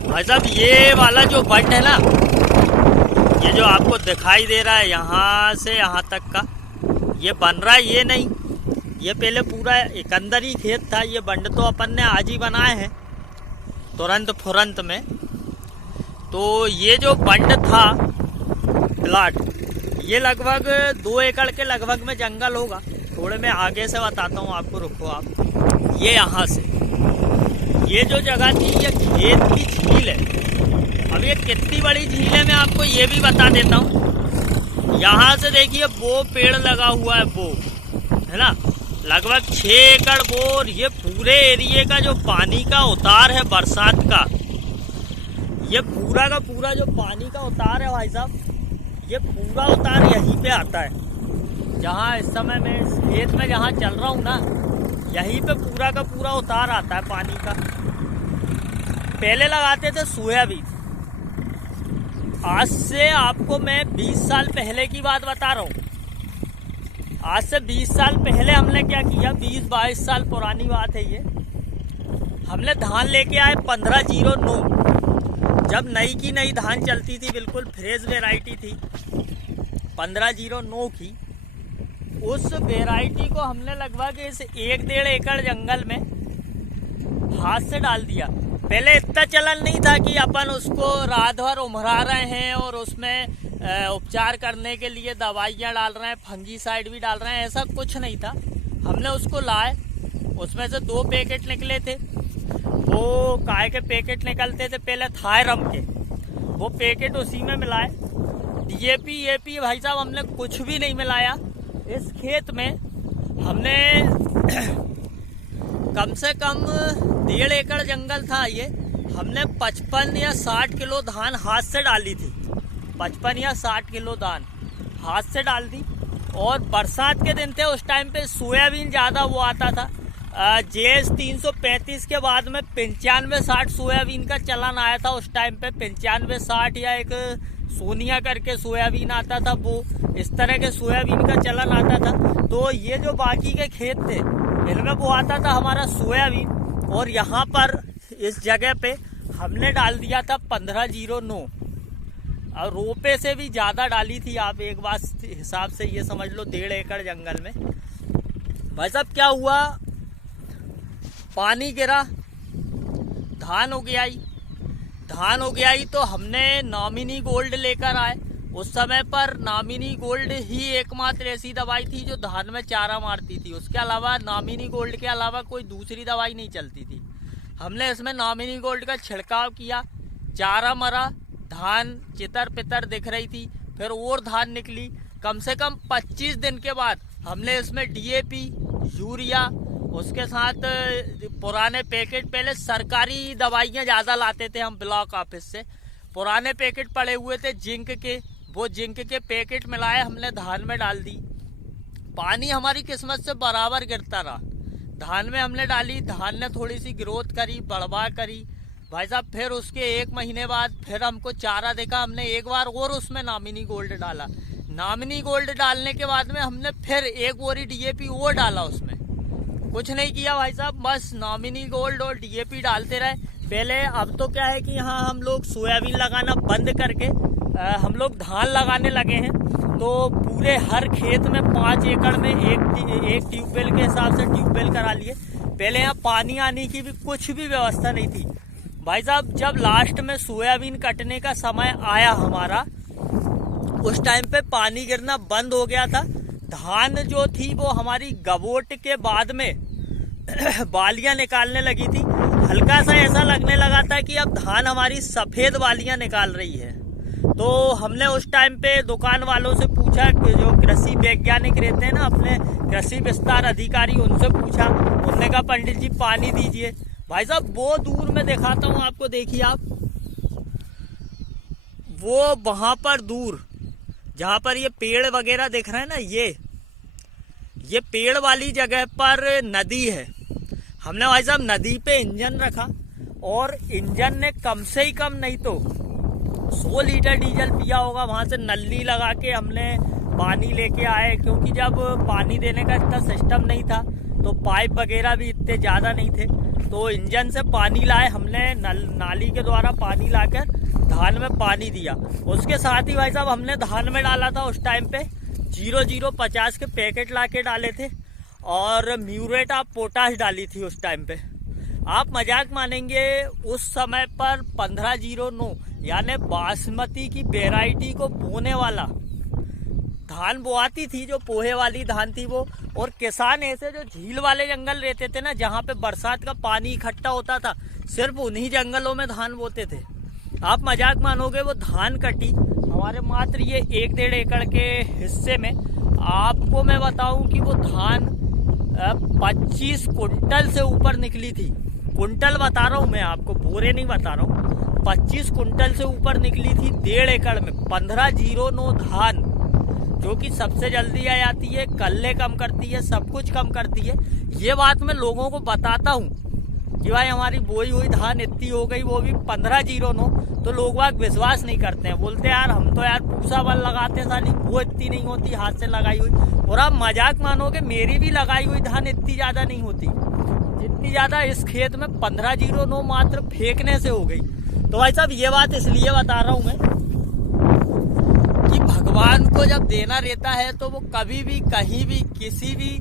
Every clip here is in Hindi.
भाई साहब ये वाला जो बंड है ना, ये जो आपको दिखाई दे रहा है यहाँ से यहाँ तक का, ये बन रहा है ये नहीं, ये पहले पूरा एक अंदर ही खेत था। ये बंड तो अपन ने आज ही बनाए हैं तुरंत फुरंत में। तो ये जो बंड था प्लाट, ये लगभग 2 एकड़ के लगभग में जंगल होगा। थोड़े मैं आगे से बताता हूँ आपको, रुको आप। ये यहाँ से ये जो जगह थी ये खेत की झील है। अब ये कितनी बड़ी झील है मैं आपको ये भी बता देता हूँ। यहाँ से देखिए वो पेड़ लगा हुआ है, वो है ना, लगभग 6 एकड़ वो। और ये पूरे एरिए का जो पानी का उतार है बरसात का, ये पूरा का पूरा जो पानी का उतार है भाई साहब, ये पूरा उतार यहीं पे आता है। जहाँ इस समय मैं इस खेत में जहाँ चल रहा हूँ ना, यहीं पे पूरा का पूरा उतार आता है पानी का। पहले लगाते थे सोयाबीन। आज से आपको मैं 20 साल पहले की बात बता रहा हूँ। आज से 20 साल पहले हमने क्या किया, 20-22 साल पुरानी बात है ये। हमने धान लेके आए 1509, जब नई की नई धान चलती थी, बिल्कुल फ्रेश वेराइटी थी 1509 की। उस वेराइटी को हमने लगभग इस 1-1.5 एकड़ जंगल में हाथ से डाल दिया। पहले इतना चलन नहीं था कि अपन उसको रात भर उमरा रहे हैं और उसमें उपचार करने के लिए दवाइयाँ डाल रहे हैं, फंगीसाइड भी डाल रहे हैं, ऐसा कुछ नहीं था। हमने उसको लाए, उसमें से 2 पैकेट निकले थे। वो काय के पैकेट निकलते थे पहले थायरम के, वो पैकेट उसी में मिलाए। डीएपी भाई साहब हमने कुछ भी नहीं मिलाया। इस खेत में हमने कम से कम 1.5 एकड़ जंगल था ये, हमने 55 या 60 किलो धान हाथ से डाली थी। 55 या 60 किलो धान हाथ से डाल दी। और बरसात के दिन थे, उस टाइम पे सोयाबीन ज़्यादा वो आता था। JS 335 के बाद में 95-60 सोयाबीन का चलन आया था। उस टाइम पे 95-60 या एक सोनिया करके सोयाबीन आता था, वो इस तरह के सोयाबीन का चलन आता था। तो ये जो बाकी के खेत थे इनमें वो आता था हमारा सोयाबीन। और यहाँ पर इस जगह पे हमने डाल दिया था 1509, और रोपे से भी ज़्यादा डाली थी। आप एक बात हिसाब से ये समझ लो 1.5 एकड़ जंगल में। भाई साहब क्या हुआ, पानी गिरा, धान हो गया ही तो हमने नॉमिनी गोल्ड लेकर आए। उस समय पर नॉमिनी गोल्ड ही एकमात्र ऐसी दवाई थी जो धान में चारा मारती थी। उसके अलावा नॉमिनी गोल्ड के अलावा कोई दूसरी दवाई नहीं चलती थी। हमने इसमें नॉमिनी गोल्ड का छिड़काव किया, चारा मरा, धान चितर पितर दिख रही थी। फिर और धान निकली। कम से कम 25 दिन के बाद हमने इसमें DAP, यूरिया, उसके साथ पुराने पैकेट, पहले सरकारी दवाइयाँ ज़्यादा लाते थे हम ब्लॉक ऑफिस से, पुराने पैकेट पड़े हुए थे जिंक के, वो जिंक के पैकेट मिलाए हमने धान में डाल दी। पानी हमारी किस्मत से बराबर गिरता रहा। धान में हमने डाली, धान ने थोड़ी सी ग्रोथ करी, बढ़वा करी भाई साहब। फिर उसके 1 महीने बाद फिर हमको चारा देखा, हमने एक बार और उसमें नॉमिनी गोल्ड डाला। नॉमिनी गोल्ड डालने के बाद में हमने फिर एक बोरी DAP और डाला उसमें। कुछ नहीं किया भाई साहब, बस नॉमिनी गोल्ड और DAP डालते रहे पहले। अब तो क्या है कि यहाँ हम लोग सोयाबीन लगाना बंद करके हम लोग धान लगाने लगे हैं। तो पूरे हर खेत में 5 एकड़ में एक ट्यूबवेल के हिसाब से ट्यूबवेल करा लिए। पहले यहाँ पानी आने की भी कुछ भी व्यवस्था नहीं थी भाई साहब। जब लास्ट में सोयाबीन कटने का समय आया हमारा, उस टाइम पे पानी गिरना बंद हो गया था। धान जो थी वो हमारी गबोट के बाद में बालियां निकालने लगी थी। हल्का सा ऐसा लगने लगा था कि अब धान हमारी सफ़ेद बालियां निकाल रही है। तो हमने उस टाइम पे दुकान वालों से पूछा, जो कृषि वैज्ञानिक रहते हैं ना, अपने कृषि विस्तार अधिकारी, उनसे पूछा। उन्होंने कहा पंडित जी पानी दीजिए। भाई साहब वो दूर में दिखाता हूँ आपको, देखिए आप, वो वहाँ पर दूर जहाँ पर ये पेड़ वगैरह दिख रहे हैं ना, ये पेड़ वाली जगह पर नदी है। हमने भाई साहब नदी पे इंजन रखा और इंजन ने कम से ही कम नहीं तो 100 लीटर डीजल पिया होगा। वहाँ से नल्ली लगा के हमने पानी लेके आए, क्योंकि जब पानी देने का इतना सिस्टम नहीं था तो पाइप वगैरह भी इतने ज़्यादा नहीं थे। तो इंजन से पानी लाए हमने, नाली के द्वारा पानी लाकर धान में पानी दिया। उसके साथ ही भाई साहब हमने धान में डाला था उस टाइम पे 0050 के पैकेट लाके डाले थे और म्यूरेट ऑफ पोटाश डाली थी उस टाइम पे। आप मजाक मानेंगे, उस समय पर 1509 यानी बासमती की वेराइटी को बोने वाला धान बोआती थी, जो पोहे वाली धान थी वो। और किसान ऐसे जो झील वाले जंगल रहते थे ना, जहाँ पे बरसात का पानी इकट्ठा होता था, सिर्फ उन्हीं जंगलों में धान बोते थे। आप मजाक मानोगे, वो धान कटी हमारे मात्र ये 1-1.5 एकड़ के हिस्से में। आपको मैं बताऊं कि वो धान 25 कुंटल से ऊपर निकली थी। कुंटल बता रहा हूं मैं आपको, बोरे नहीं बता रहा हूं। 25 कुंटल से ऊपर निकली थी 1.5 एकड़ में। 1509 धान, जो कि सबसे जल्दी आ जाती है, कल्ले कम करती है, सब कुछ कम करती है। ये बात मैं लोगों को बताता हूँ कि भाई हमारी बोई हुई धान इतनी हो गई, वो भी 1509। तो लोग बाग विश्वास नहीं करते हैं, बोलते यार हम तो यार पूसा बल लगाते हैं साली, वो इतनी नहीं होती हाथ से लगाई हुई। और आप मजाक मानोगे, मेरी भी लगाई हुई धान इतनी ज्यादा नहीं होती जितनी ज्यादा इस खेत में 1509 मात्र फेंकने से हो गई। तो भाई साहब ये बात इसलिए बता रहा हूँ मैं कि भगवान को जब देना रहता है तो वो कभी भी कहीं भी किसी भी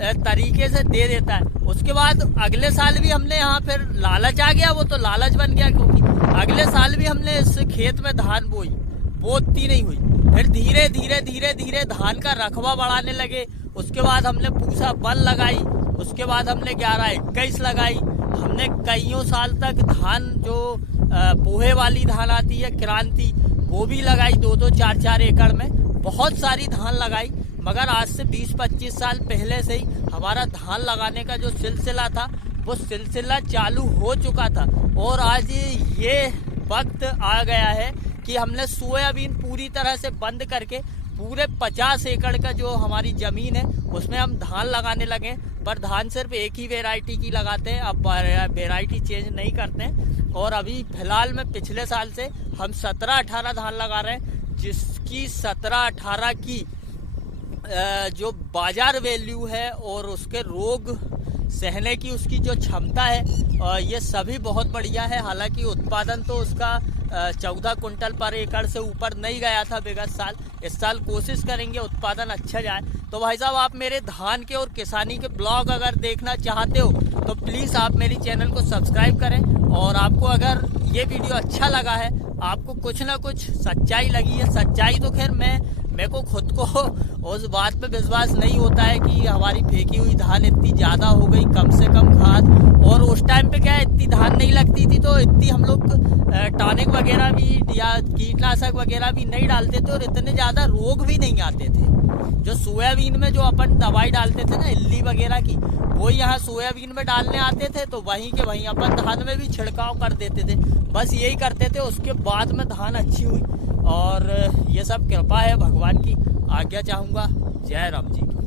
तरीके से दे देता है। उसके बाद अगले साल भी हमने यहाँ फिर लालच आ गया, वो तो लालच बन गया, क्योंकि अगले साल भी हमने इस खेत में धान बोई, वो इतनी नहीं हुई। फिर धीरे धीरे धीरे धीरे धान का रकबा बढ़ाने लगे। उसके बाद हमने पूसा बल लगाई, उसके बाद हमने 11-21 लगाई। हमने कईयों साल तक धान जो पोहे वाली धान आती है क्रांति, वो भी लगाई 2-2, 4-4 एकड़ में। बहुत सारी धान लगाई, मगर आज से 20-25 साल पहले से ही हमारा धान लगाने का जो सिलसिला था, वो सिलसिला चालू हो चुका था। और आज ये वक्त आ गया है कि हमने सोयाबीन पूरी तरह से बंद करके पूरे 50 एकड़ का जो हमारी जमीन है उसमें हम धान लगाने लगे। पर धान सिर्फ एक ही वेराइटी की लगाते हैं, अब वेराइटी चेंज नहीं करते हैं। और अभी फिलहाल में पिछले साल से हम 17-18 धान लगा रहे हैं, जिसकी 17-18 की जो बाजार वैल्यू है और उसके रोग सहने की उसकी जो क्षमता है, ये सभी बहुत बढ़िया है। हालांकि उत्पादन तो उसका 14 कुंटल पर एकड़ से ऊपर नहीं गया था विगत साल। इस साल कोशिश करेंगे उत्पादन अच्छा जाए। तो भाई साहब, आप मेरे धान के और किसानी के ब्लॉग अगर देखना चाहते हो तो प्लीज़ आप मेरी चैनल को सब्सक्राइब करें। और आपको अगर ये वीडियो अच्छा लगा है, आपको कुछ ना कुछ सच्चाई लगी है, सच्चाई तो खैर मेरे को खुद को उस बात पे विश्वास नहीं होता है कि हमारी फेंकी हुई धान इतनी ज़्यादा हो गई, कम से कम खाद। और उस टाइम पे क्या है, इतनी धान नहीं लगती थी, तो इतनी हम लोग टॉनिक वगैरह भी या कीटनाशक वगैरह भी नहीं डालते थे, और इतने ज़्यादा रोग भी नहीं आते थे। जो सोयाबीन में जो अपन दवाई डालते थे ना, इल्ली वगैरह की, वो यहाँ सोयाबीन में डालने आते थे, तो वहीं के वहीं अपन धान में भी छिड़काव कर देते थे। बस यही करते थे, उसके बाद में धान अच्छी हुई। और ये सब कृपा है भगवान की, आज्ञा चाहूँगा। जय राम जी की।